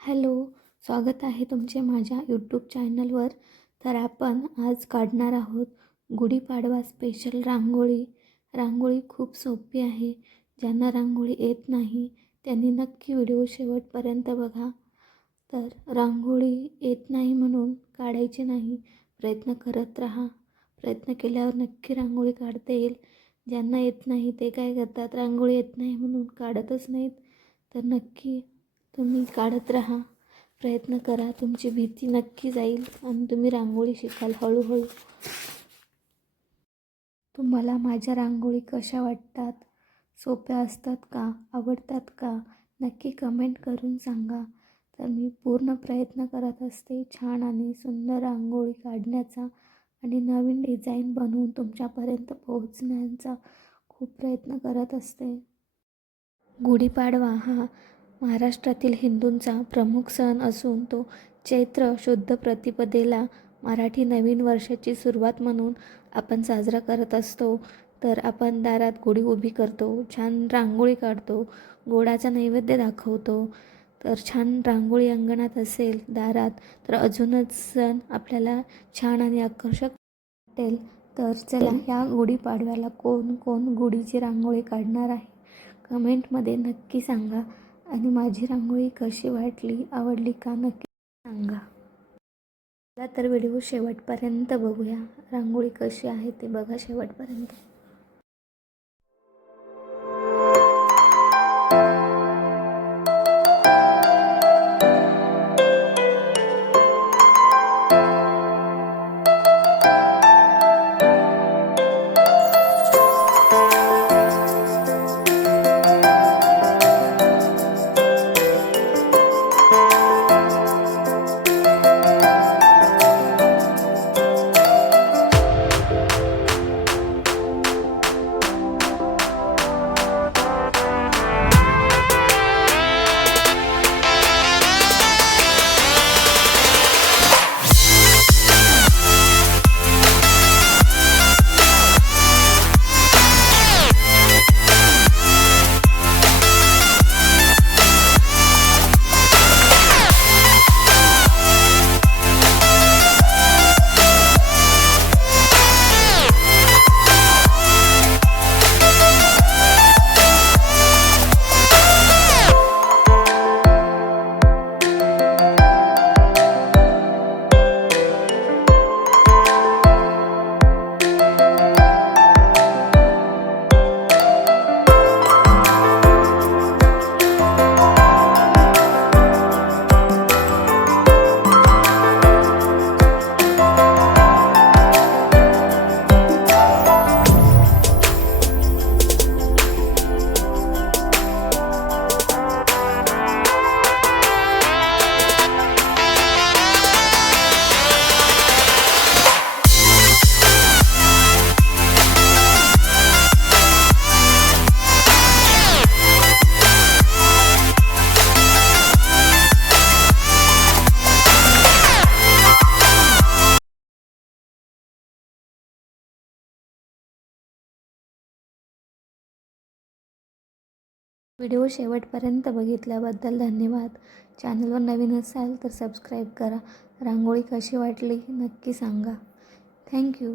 Hello, स्वागत आहे तुमचे माझ्या यूट्यूब चॅनलवर. तर आपण आज काढणार आहोत गुढीपाडवा स्पेशल रांगोळी. रांगोळी खूप सोपी आहे. ज्यांना रांगोळी येत नाही त्यांनी नक्की व्हिडिओ शेवटपर्यंत बघा. तर रांगोळी येत नाही म्हणून काढायची नाही, प्रयत्न करत राहा. प्रयत्न केल्यावर नक्की रांगोळी काढता येईल. ज्यांना येत नाही ते काय करतात, रांगोळी येत नाही म्हणून काढतच नाहीत. तर नक्की तुम्ही काढत राहा, प्रयत्न करा. तुमची भीती नक्की जाईल आणि तुम्ही रांगोळी शिकाल हळूहळू. तुम्हाला माझ्या रांगोळी कशा वाटतात? सोप्या असतात का? आवडतात का? नक्की कमेंट करून सांगा. तर मी पूर्ण प्रयत्न करत असते छान आणि सुंदर रांगोळी काढण्याचा आणि नवीन डिझाईन बनवून तुमच्यापर्यंत पोहोचण्याचा खूप प्रयत्न करत असते. गुढीपाडवा हा महाराष्ट्रातील हिंदूंचा प्रमुख सण असून तो चैत्र शुद्ध प्रतिपदेला मराठी नवीन वर्षाची सुरुवात म्हणून आपण साजरा करत असतो. तर आपण दारात गुढी उभी करतो, छान रांगोळी काढतो, गोडाचा नैवेद्य दाखवतो. तर छान रांगोळी अंगणात असेल दारात तर अजूनच सण आपल्याला छान आणि आकर्षक वाटेल. तर चला, ह्या गुढीपाडव्याला कोण कोण गुढीची रांगोळी काढणार आहे कमेंटमध्ये नक्की सांगा. आणि माझी रांगोळी कशी वाटली, आवडली का, नक्की सांगा. चला तर व्हिडिओ शेवटपर्यंत बघूया. रांगोळी कशी आहे ते बघा शेवटपर्यंत. व्हिडिओ शेवटपर्यंत बघितल्याबद्दल धन्यवाद. चॅनलवर नवीन असाल तर सबस्क्राईब करा. रांगोळी कशी वाटली नक्की सांगा. थँक्यू.